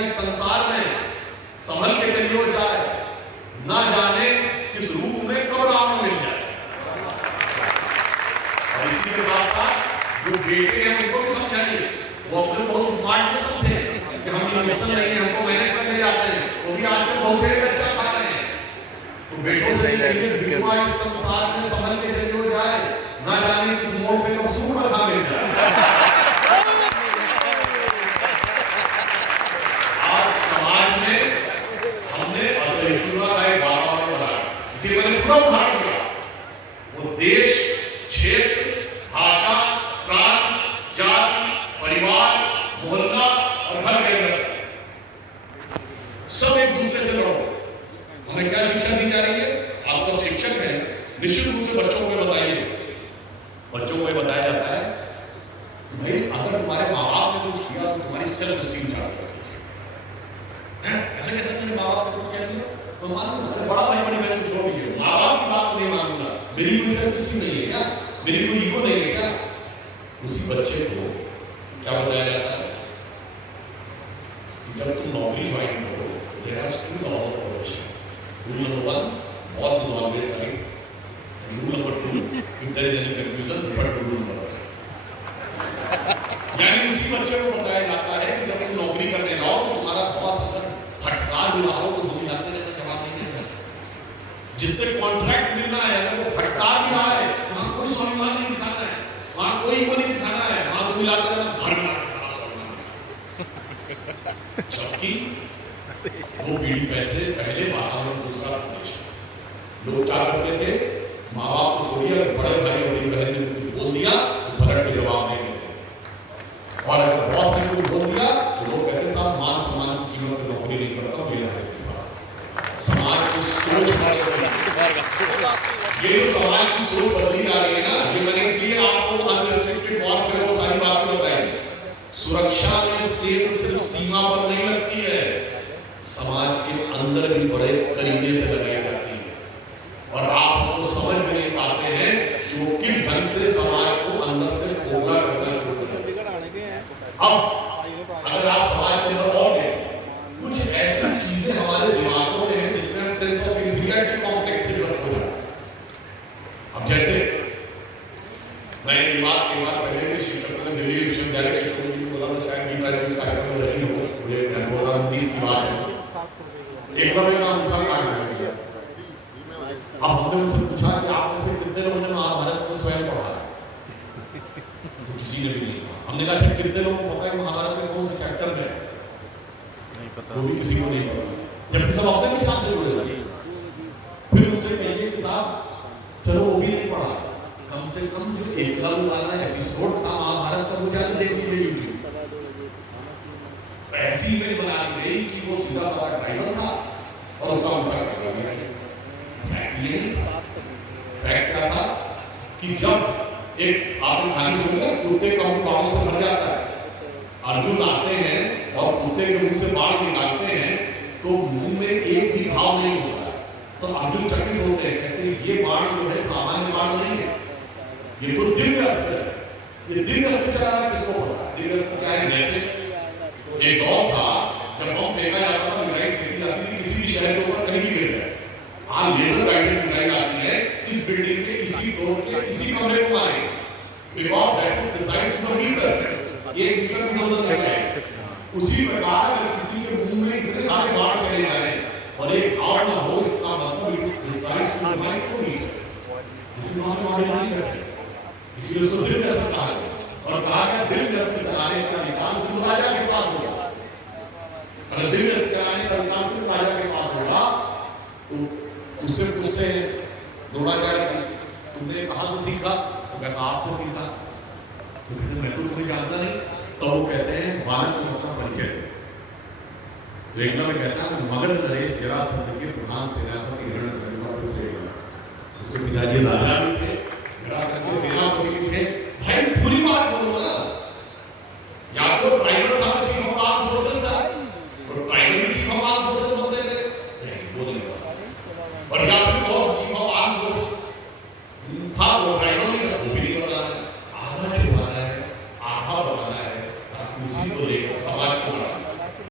इस संसार में संभल के चलिए जाए, ना जाने किस रूप में कब रावण मिल जाए। और इसी के साथ साथ जो बेटे हैं उनको भी समझाइए, वो अपने बहुत स्मार्ट में समझे कि हम इमोशनल नहीं है, हमको मैनेज करने जाते हैं, वो भी आजकल बहुत देर अच्छा खा रहे हैं। तो बेटों से कहिए बेटुआ इस संसार में संभल के चलिए जाए, ना जाने किस मोड़ पे कब सूर रखा मिल जाए। आज समाज में हमने असहिष्णुता का एक वातावरण बनाया, जिसे मैंने पूरा उदाहरण दिया। वो देश, क्षेत्र, भाषा, प्रांत, जाति, परिवार, मोहल्ला और घर के अंदर सब एक दूसरे से लड़ो। हमें क्या शिक्षा दी जा रही है? आप सब शिक्षक हैं, निश्चित रूप से बच्चों को बताइए। बच्चों को बताया जाता है भाई अगर तुम्हारे माँ बाप ने कुछ किया तो तुम्हारी सेल्फ एस्टीम चाहती है। ऐसे कैसे मेरे माँ बाप ने कुछ कह दिया तो मानूंगा, बड़ा भाई बड़ी बहन कुछ हो गई, माँ बाप की बात नहीं मानूंगा, मेरी कोई सेल्फ एस्टीम नहीं है क्या, मेरी कोई ईगो नहीं है क्या? उसी बच्चे को क्या बताया जाता है? जब तुम नौकरी ज्वाइन करो, there are two laws of profession. Rule number 1, boss is always right. Rule number 2, if there is any confusion refer to rule number 1। यानी उसी बच्चे को बताया जाता है कि जब तुम नौकरी करने जाओ तो तुम्हारा बॉस अगर फटकार भी मारो तो तुम जाते रहने का जवाब नहीं देगा। जिससे कॉन्ट्रैक्ट मिलना है अगर वो फटकार भी रहा है, वहां कोई स्वाभिमान नहीं दिखाना है, वहां कोई ईगो नहीं दिखाना है, वहां तुम मिलाते रहना घर में आके सारा स्वाभिमान। जबकि 2 पीढ़ी पहले वातावरण दूसरा प्रदेश, लोग क्या करते थे, माँ बाप को छोड़िए, बड़े भाई बड़ी बहन ने कुछ बोल दिया तो पलट के जवाब नहीं देते, और अगर बॉस ने कुछ बोल दिया तो लोग कहते साहब मान सम्मान की कीमत पे नौकरी नहीं करता, मेरा है इस्तीफा। समाज की सोच ये तो समाज की सोच बदली जा रही है ना। ये मैंने इसलिए आपको अनरिस्ट्रिक्टेड वॉरफेयर वो सारी बातें बताई। सुरक्षा में सिर्फ सीमा पर नहीं लगती है, समाज के अंदर भी बड़े करीने से लगाई जाती है, और आप उसको समझ नहीं पाते हैं कि वो किस ढंग से समाज को अंदर से खोखला करना शुरू कर देते हैं। अब अगर आप समाज के अंदर और कुछ ऐसी चीजें हमारे दिमागों में हैं जिसमें हम सेंस ऑफ इंफीरियरिटी कॉम्प्लेक्स से ग्रस्त हो जाते हैं। अब जैसे मैं ये बात पहले भी शिक्षकों ने दिल्ली विश्वविद्यालय शिक्षकों ने बोला, मैं शायद गीता जी इस कार्यक्रम में रही हूँ, मुझे 2019 की बात है। एक बार मेरा उनका कार्य किया, अब हमने उनसे पूछा कि आप में से कितने लोगों ने महाभारत को स्वयं पढ़ा है? तो किसी ने भी नहीं कहा। हमने कहा कि कितने लोगों को पता है महाभारत में कौन से चैप्टर में है? नहीं पता, वो भी किसी को नहीं पता, जबकि सब अपने विचार से जुड़े हुए। फिर उनसे कहिए कि साहब चलो वो भी नहीं पढ़ा, कम से कम जो एकलव्य वाला एपिसोड था महाभारत का वो जाकर देख लीजिए यूट्यूब। ऐसी में बना दी गई कि वो सीधा साधा ड्राइवर था और उसका उल्टा कर दिया गया। फैक्ट क्या था कि जब एक आपने कहानी सुनी है, कुत्ते का मुंह बाणों से भर जाता है, अर्जुन आते हैं और कुत्ते के मुंह से बाण निकालते हैं तो मुंह में एक भी घाव नहीं होता, तो अर्जुन चकित होते हैं, कहते हैं ये बाण जो है सामान्य बाण नहीं है, ये तो दिव्य अस्त्र है। ये दिव्य अस्त्र चला है किसको पता? दिव्य अस्त्र क्या है? जैसे एक दौर था जब बम फेंका जाता था, मिसाइल फेंकी जाती थी किसी भी शहर के ऊपर कहीं भी गिर जाए, आज लेजर गाइडेड मिसाइल आती है, इस बिल्डिंग के इसी फ्लोर के इसी कमरे को मारे, because that is precise to meters, 1 meter भी दूर नहीं है। उसी प्रकार अगर किसी के मुंह में इतने सारे बाण चले जाए और एक घाव ना हो, इसका मतलब it is precise to micrometers. इसी बात को आगे नहीं करते, इसलिए उसको दिव्य अस्त्र कहा गया, और कहा गया दिव्य अस्त्र चलाने का अधिकार सिर्फ राजा के पास होगा। अगर दिव्य अस्त्र चलाने का अधिकार सिर्फ राजा के पास होगा तो उससे पूछते हैं द्रोणाचार्य की, तुमने कहां से सीखा? तो कहता आपसे सीखा। तो मैं तो तुम्हें जानता नहीं। तो वो कहते हैं बालक को अपना परिचय दे। तो एक में कहता है मगध नरेश जरासंध के प्रधान सेनापति हिरण्यकशिपु का पुत्र है। उसके पिताजी राजा भी थे, जरासंध के सेनापति भी थे। भाई पूरी बात